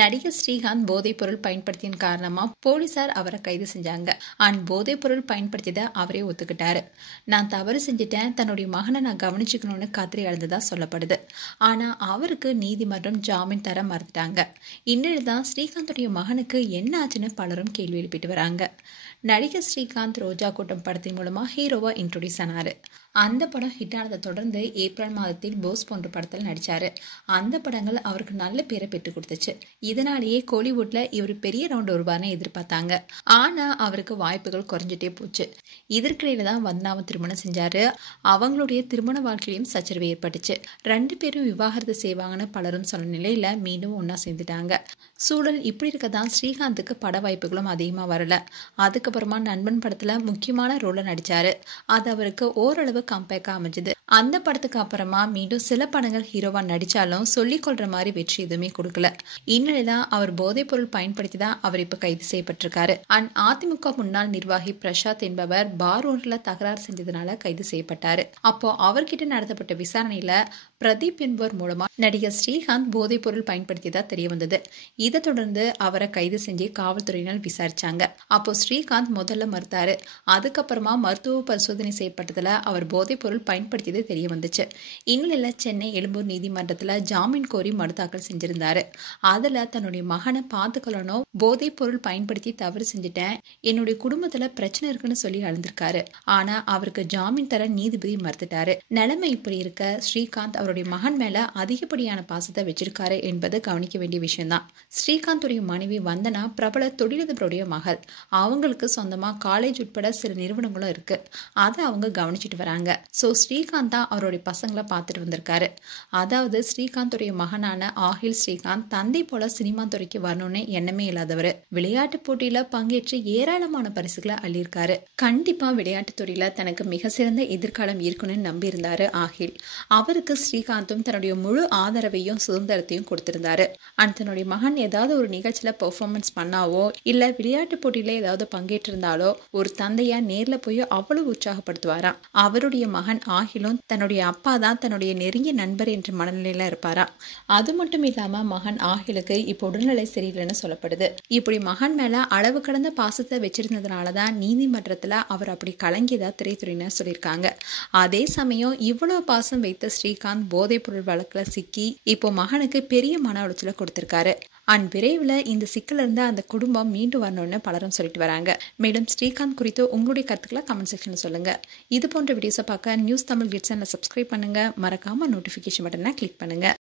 நடிகர் ஸ்ரீகாந்த் போதைப் பொருள் பயன்படுத்தியின் காரணமா போலீசார் அவரை கைது செஞ்சாங்க. போதைப் பொருள் பயன்படுத்தியதை அவரே ஒத்துக்கிட்டாரு. நான் தவறு செஞ்சுட்டேன், தன்னுடைய மகனை நான் கவனிச்சுக்கணும்னு கதறி அழுந்ததா சொல்லப்படுது. ஆனா அவருக்கு நீதிமன்றம் ஜாமீன் தர மறுத்துட்டாங்க. இந்நிலைதான் ஸ்ரீகாந்துடைய மகனுக்கு என்ன ஆச்சுன்னு பலரும் கேள்வி எழுப்பிட்டு வராங்க. நடிகர் ஸ்ரீகாந்த் ரோஜா கூட்டம் படத்தின் மூலமா ஹீரோவா இன்ட்ரோடியூஸ் ஆனாரு. அந்த படம் ஹிட் ஆனதை தொடர்ந்து ஏப்ரல் மாதத்தில் போஸ் போன்ற படத்தில் நடிச்சாரு. அந்த படங்கள் அவருக்கு நல்ல பேரை பெற்றுக் கொடுத்துச்சு. இதனாலேயே கோலிவுட்ல இவர் பெரிய ரவுண்ட் வருவார்னு எதிர்பார்த்தாங்க. ஆனா அவருக்கு வாய்ப்புகள் குறைஞ்சிட்டே போச்சு. இதற்கிடையில தான் வந்தனாவை திருமணம் செஞ்சாரு. அவங்களுடைய திருமண வாழ்க்கையிலும் சச்சரவு ஏற்பட்டுச்சு. 2 பேரும் விவாகரத்து செய்வாங்கன்னு பலரும் சொன்ன நிலையில மீண்டும் ஒன்னா சேர்ந்துட்டாங்க. சூழல் இப்படி இருக்கதான் ஸ்ரீகாந்துக்கு பட வாய்ப்புகளும் அதிகமா வரல. அதுக்கப்புறமா நண்பன் படத்துல முக்கியமான ரோல நடிச்சாரு. அது அவருக்கு ஓரளவு கம்பேக்கா அமைஞ்சது. அந்த படத்துக்கு அப்புறமா மீண்டும் சில படங்கள் ஹீரோவா நடிச்சாலும் சொல்லிக் கொள்ற மாதிரி வெற்றி எதுவுமே கொடுக்கல. இந்நிலைதான் அவர் போதைப் பொருள் பயன்படுத்தி தான் அவர் இப்ப கைது செய்யப்பட்டிருக்காரு. அதிமுக முன்னாள் நிர்வாகி பிரசாத் என்பவர் பார் ஒன்றுல தகராறு செஞ்சதுனால கைது செய்யப்பட்டாரு. அப்போ அவர்கிட்ட நடத்தப்பட்ட விசாரணையில பிரதீப் என்பவர் மூலமா நடிகர் ஸ்ரீகாந்த் போதைப் பொருள் பயன்படுத்தியதா தெரிய வந்தது. இதை தொடர்ந்து அவரை கைது செஞ்சு காவல்துறையினர் விசாரிச்சாங்க. அப்போ ஸ்ரீகாந்த் முதல்ல மறுத்தாரு. அதுக்கப்புறமா மருத்துவ பரிசோதனை செய்யப்பட்டதுல அவர் போதைப் பொருள் பயன்படுத்தியது தெரிய வந்துச்சு. இந்நிலையில சென்னை எழும்பூர் நீதிமன்றத்துல ஜாமீன் கோரி மனு தாக்கல் செஞ்சிருந்தாரு. அதுல தன்னுடைய மகனை பார்த்துக்கொள்ளணும், போதைப் பொருள் பயன்படுத்தி தவறு செஞ்சுட்டேன், என்னுடைய குடும்பத்துல பிரச்சனை இருக்குன்னு சொல்லி அழுந்திருக்காரு. ஆனா அவருக்கு ஜாமீன் தர நீதிபதி மறுத்துட்டாரு. நிலைமை இப்படி இருக்க ஸ்ரீகாந்த் அவருடைய மகன் மேல அதிகப்படியான பாசத்தை வச்சிருக்காரு என்பது கவனிக்க வேண்டிய விஷயம் தான். ஸ்ரீகாந்துடைய மனைவி வந்தனா பிரபல தொழிலதிபருடைய மகள். அவங்களுக்கு சொந்தமா காலேஜ் உட்பட சில நிறுவனங்களும் இருக்கு. அதை அவங்க கவனிச்சுட்டு வராங்க. சோ ஸ்ரீகாந்த் தான் அவருடைய பசங்களை பார்த்துட்டு வந்திருக்காரு. அதாவது ஸ்ரீகாந்துடைய மகனான ஆஹில் ஸ்ரீகாந்த் தந்தை போல சினிமா துறைக்கு வரணும்னு எண்ணமே இல்லாதவர். விளையாட்டு போட்டியில பங்கேற்று ஏராளமான பரிசுகளை அள்ளியிருக்காரு. கண்டிப்பா விளையாட்டு துறையில தனக்கு மிக சிறந்த எதிர்காலம் இருக்குன்னு நம்பி இருந்தாரு ஆஹில். அவருக்கு ஸ்ரீகாந்தும் தன்னுடைய முழு ஆதரவையும் சுதந்திரத்தையும் கொடுத்திருந்தாரு. தன்னுடைய மகன் ஏதாவது ஒரு நிகழ்ச்சியில பெர்ஃபார்மன்ஸ் பண்ணாவோ இல்ல விளையாட்டு போட்டியில ஏதாவது பங்கேற்றிருந்தாலோ ஒரு தந்தையா நேர்ல போய் அவ்வளவு உற்சாகப்படுத்துவாராம். அவருடைய மகன் ஆகிலும் தன்னுடைய அப்பா தான் தன்னுடைய நெருங்கிய நண்பர் என்ற மனநிலையில இருப்பாராம். அது மட்டும் இல்லாம மகன் ஆகிலுக்கு இப்போ உடல்நிலை சரியில்லைன்னு சொல்லப்படுது. இப்படி மகன் மேல அளவு கடந்த பாசத்தை வச்சிருந்ததுனாலதான் நீதிமன்றத்துல அவர் அப்படி கலங்கியதா திரைத்துறையினர் சொல்லியிருக்காங்க. அதே சமயம் இவ்வளவு பாசம் வைத்த ஸ்ரீகாந்த் போதைப் பொருள் வழக்குல சிக்கி இப்போ மகனுக்கு பெரிய மன உளைச்சலை கொடுத்திருக்காரு. விரைவில் இந்த சிக்கல இருந்து அந்த குடும்பம் மீண்டு வரணும்னு பலரும் சொல்லிட்டு வராங்க. மேலும் ஸ்ரீகாந்த் குறித்து உங்களுடைய கருத்துக்களை கமெண்ட் செக்ஷன்ல சொல்லுங்க. இது போன்ற வீடியோஸை பார்க்க நியூஸ் தமிழ் கிட்ஸ் சேனலை சப்ஸ்கிரைப் பண்ணுங்க. மறக்காம நோட்டிபிகேஷன் பட்டனை கிளிக் பண்ணுங்க.